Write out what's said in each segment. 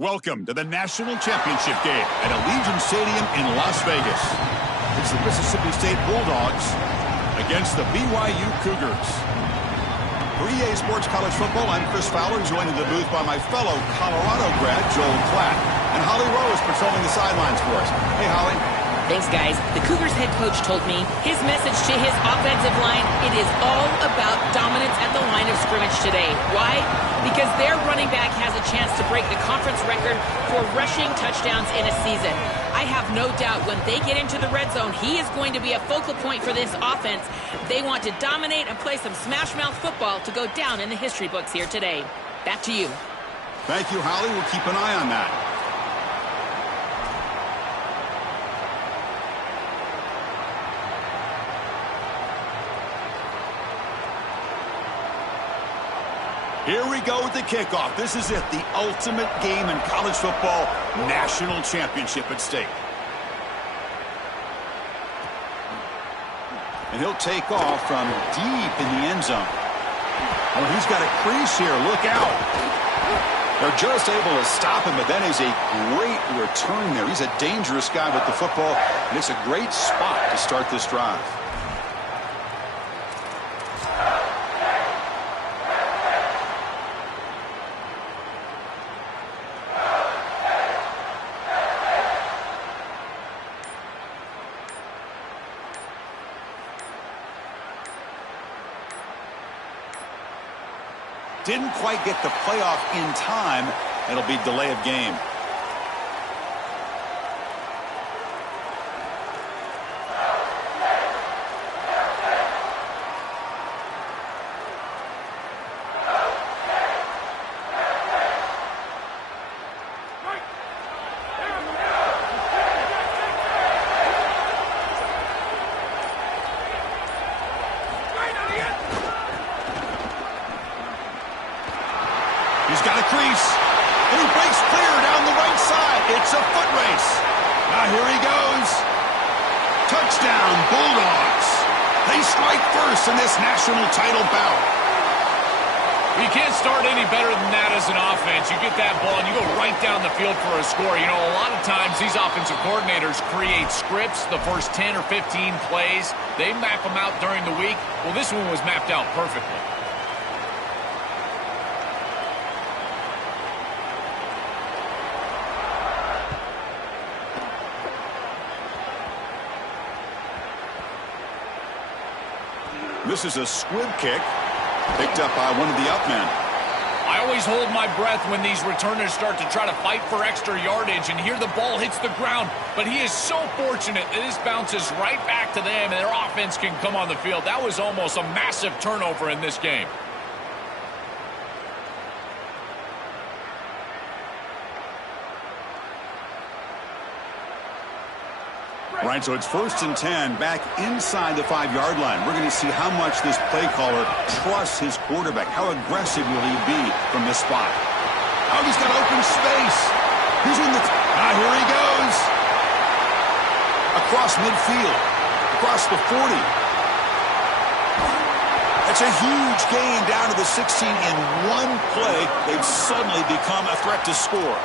Welcome to the National Championship game at Allegiant Stadium in Las Vegas. It's the Mississippi State Bulldogs against the BYU Cougars. For EA Sports College Football, I'm Chris Fowler, joined in the booth by my fellow Colorado grad, Joel Klatt. And Holly Rowe is patrolling the sidelines for us. Hey, Holly. Thanks, guys. The Cougars head coach told me his message to his offensive line, it is all about dominance at the line of scrimmage today. Why? Because their running back has a chance to break the conference record for rushing touchdowns in a season. I have no doubt when they get into the red zone, he is going to be a focal point for this offense. They want to dominate and play some smash-mouth football to go down in the history books here today. Back to you. Thank you, Holly. We'll keep an eye on that. Here we go with the kickoff. This is it, the ultimate game in college football, national championship at stake. And he'll take off from deep in the end zone. Oh, he's got a crease here. Look out. They're just able to stop him, but that is a great return there. He's a dangerous guy with the football, and it's a great spot to start this drive. Didn't quite get the playoff in time. It'll be delay of game. He's got a crease, and he breaks clear down the right side. It's a foot race. Now here he goes. Touchdown, Bulldogs. They strike first in this national title bout. You can't start any better than that as an offense. You get that ball, and you go right down the field for a score. You know, a lot of times these offensive coordinators create scripts, the first 10 or 15 plays. They map them out during the week. Well, this one was mapped out perfectly. This is a squib kick, picked up by one of the up men. I always hold my breath when these returners start to try to fight for extra yardage, and here the ball hits the ground. But he is so fortunate that this bounces right back to them, and their offense can come on the field. That was almost a massive turnover in this game. Right, so it's 1st and 10, back inside the 5-yard line. We're going to see how much this play caller trusts his quarterback. How aggressive will he be from this spot? Oh, he's got open space. He's in the... here he goes. Across midfield. Across the 40. That's a huge gain down to the 16 in one play. They've suddenly become a threat to score.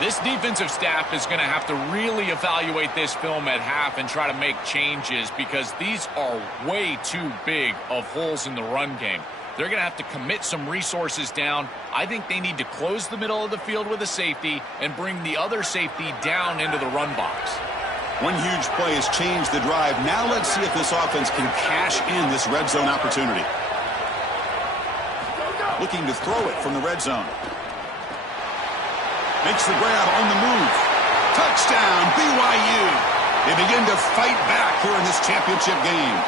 This defensive staff is going to have to really evaluate this film at half and try to make changes because these are way too big of holes in the run game. They're going to have to commit some resources down. I think they need to close the middle of the field with a safety and bring the other safety down into the run box. One huge play has changed the drive. Now let's see if this offense can cash in this red zone opportunity. Looking to throw it from the red zone. Makes the grab on the move. Touchdown, BYU. They begin to fight back here in this championship game.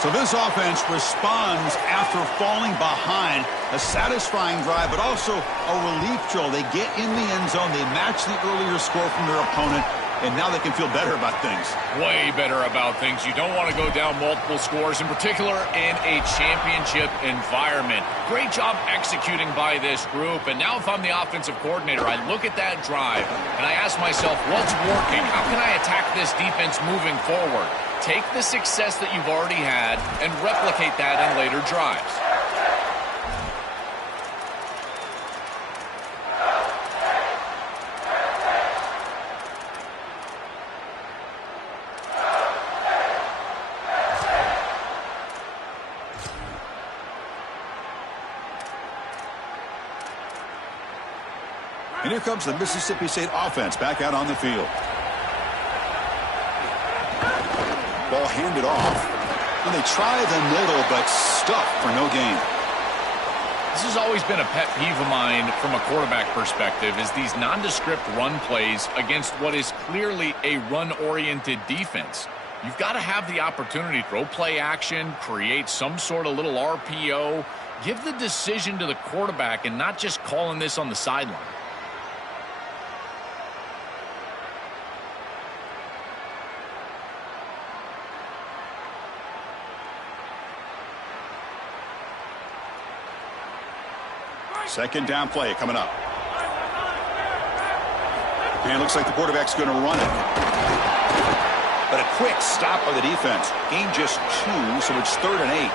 So this offense responds after falling behind. A satisfying drive, but also a relief drill. They get in the end zone. They match the earlier score from their opponent. And now they can feel better about things. Way better about things. You don't want to go down multiple scores, in particular in a championship environment. Great job executing by this group. And now if I'm the offensive coordinator, I look at that drive and I ask myself, what's working? How can I attack this defense moving forward? Take the success that you've already had and replicate that in later drives. And here comes the Mississippi State offense back out on the field. Ball handed off. And they try the middle, but stuffed for no gain. This has always been a pet peeve of mine from a quarterback perspective, is these nondescript run plays against what is clearly a run-oriented defense. You've got to have the opportunity to throw play action, create some sort of little RPO, give the decision to the quarterback and not just calling this on the sideline. Second down play coming up. And it looks like the quarterback's going to run it. But a quick stop by the defense. Gain just 2, so it's 3rd and 8.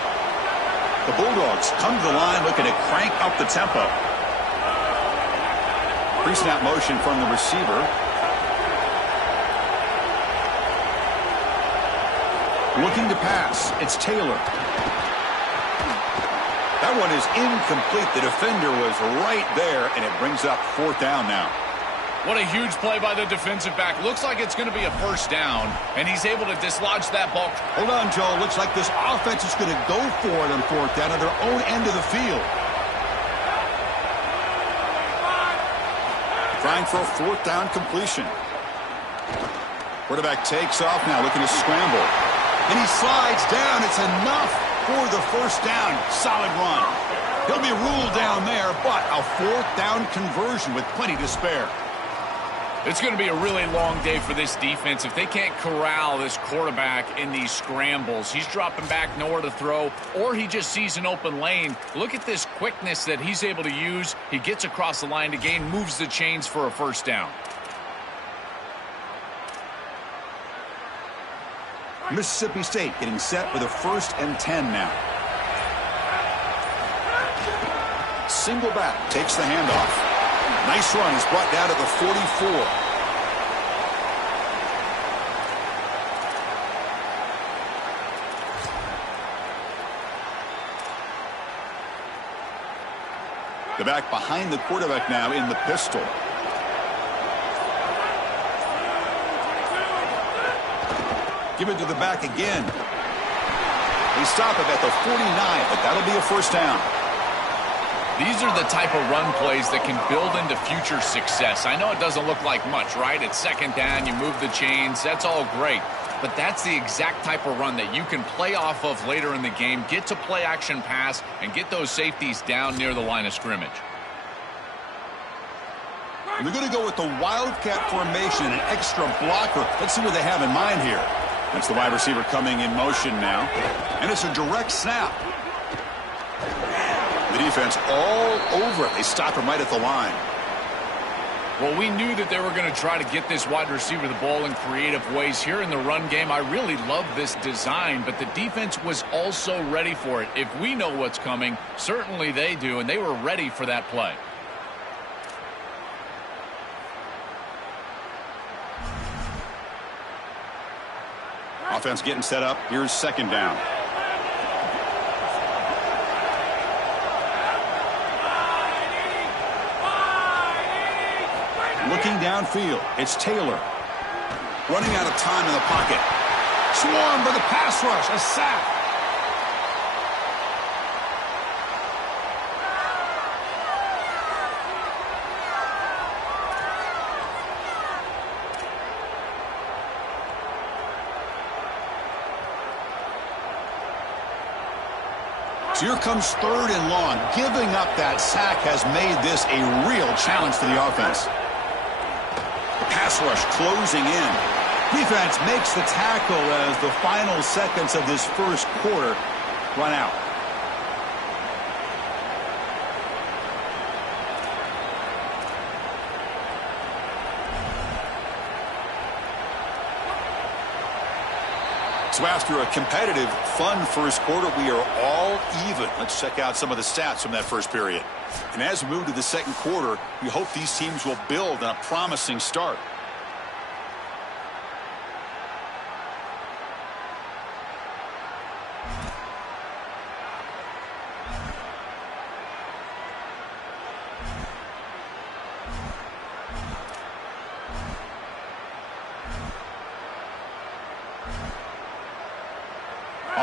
The Bulldogs come to the line looking to crank up the tempo. Pre-snap motion from the receiver. Looking to pass. It's Taylor. That one is incomplete. The defender was right there, and it brings up 4th down now. What a huge play by the defensive back. Looks like it's going to be a 1st down, and he's able to dislodge that ball. Hold on, Joe. Looks like this offense is going to go for it on 4th down at their own end of the field. Trying for a 4th down completion. Quarterback takes off now, looking to scramble. And he slides down. It's enough for the 1st down. Solid run. He'll be ruled down there, but a 4th down conversion with plenty to spare. It's going to be a really long day for this defense if they can't corral this quarterback in these scrambles. He's dropping back, nowhere to throw, or he just sees an open lane. Look at this quickness that he's able to use. He gets across the line to gain, moves the chains for a 1st down. Mississippi State getting set with a 1st and 10 now. Single back takes the handoff. Nice run. He's brought down to the 44. The back behind the quarterback now in the pistol. Give it to the back again. They stop it at the 49, but that'll be a 1st down. These are the type of run plays that can build into future success. I know it doesn't look like much, right? It's 2nd down, you move the chains, that's all great. But that's the exact type of run that you can play off of later in the game, get to play action pass, and get those safeties down near the line of scrimmage. They're going to go with the Wildcat formation, an extra blocker. Let's see what they have in mind here. That's the wide receiver coming in motion now. And it's a direct snap. The defense all over it. They stop him right at the line. Well, we knew that they were going to try to get this wide receiver the ball in creative ways here in the run game. I really love this design, but the defense was also ready for it. If we know what's coming, certainly they do, and they were ready for that play. Offense getting set up. Here's 2nd down. Looking downfield, it's Taylor. Running out of time in the pocket. Swarmed by the pass rush, a sack. So here comes 3rd and long. Giving up that sack has made this a real challenge for the offense. The pass rush closing in. Defense makes the tackle as the final seconds of this 1st quarter run out. So after a competitive, fun 1st quarter, we are all even. Let's check out some of the stats from that 1st period. And as we move to the 2nd quarter, we hope these teams will build on a promising start.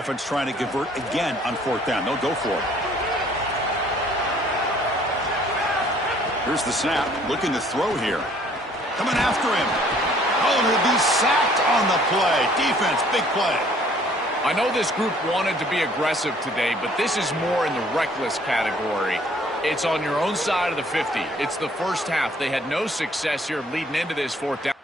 Offense trying to convert again on 4th down. They'll go for it. Here's the snap. Looking to throw here. Coming after him. Oh, and he'll be sacked on the play. Defense, big play. I know this group wanted to be aggressive today, but this is more in the reckless category. It's on your own side of the 50. It's the first half. They had no success here leading into this 4th down.